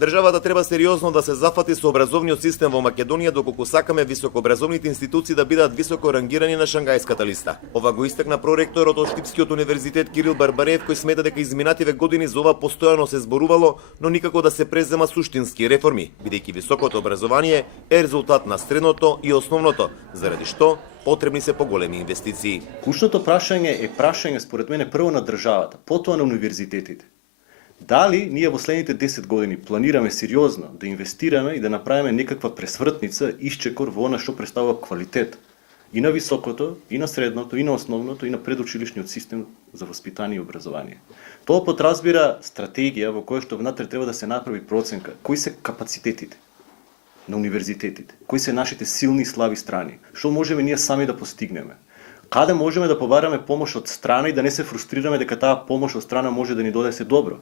Државата треба сериозно да се зафати со образовниот систем во Македонија доколку сакаме високообразовните институции да бидат високо рангирани на Шангајската листа. Ова го истакна проректорот од Штипскиот универзитет Кирил Барбареев, кој смета дека изминативе години за ова постојано се зборувало, но никако да се презема суштински реформи, бидејќи високото образование е резултат на средното и основното, заради што потребни се поголеми инвестиции. Клучното прашање е прашање според мене прво на државата, потоа на универзитетите. Дали ние во следните 10 години планираме сериозно да инвестираме и да направиме некаква пресвртница, исчекор во она што представува квалитет и на високото, и на средното, и на основното, и на предучилишниот систем за воспитание и образование. Тоа подразбира стратегија во која што внатре треба да се направи проценка кои се капацитетите на универзитетите, кои се нашите силни и слаби страни, што можеме ние сами да постигнеме. Каде можеме да побараме помош од страна и да не се фрустрираме дека таа помош од страна може да ни донесе добро.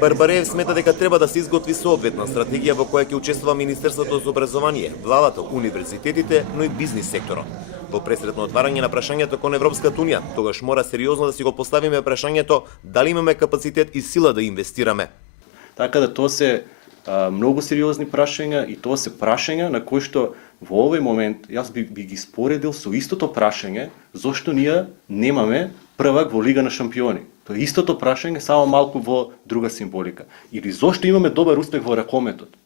Барбареев смета дека треба да се изготви соодветна стратегија во која ќе учествува Министерството за образование, владата, универзитетите, но и бизнис секторот. Во пресретно отварање на прашањето кон Европската унија, тогаш мора сериозно да си го поставиме прашањето дали имаме капацитет и сила да инвестираме. Така да тоа се многу сериозни прашања и тоа се прашања на кои што во овој момент јас би ги споредил со истото прашање зошто ние немаме првак во Лига на шампиони. Тоа е истото прашање, само малку во друга символика. Или зошто имаме добар успех во ракометот?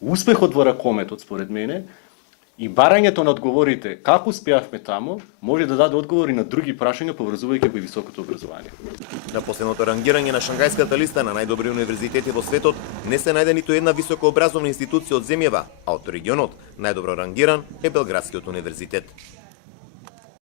Успехот во ракометот, според мене, и барањето на одговорите како успеавме таму, може да даде одговори на други прашања поврзувајќи го и високото образование. На последното рангирање на Шангајската листа на најдобри универзитети во светот не се најде ниту една високообразовна институција од земјава, а од регионот најдобро рангиран е Белградскиот универзитет.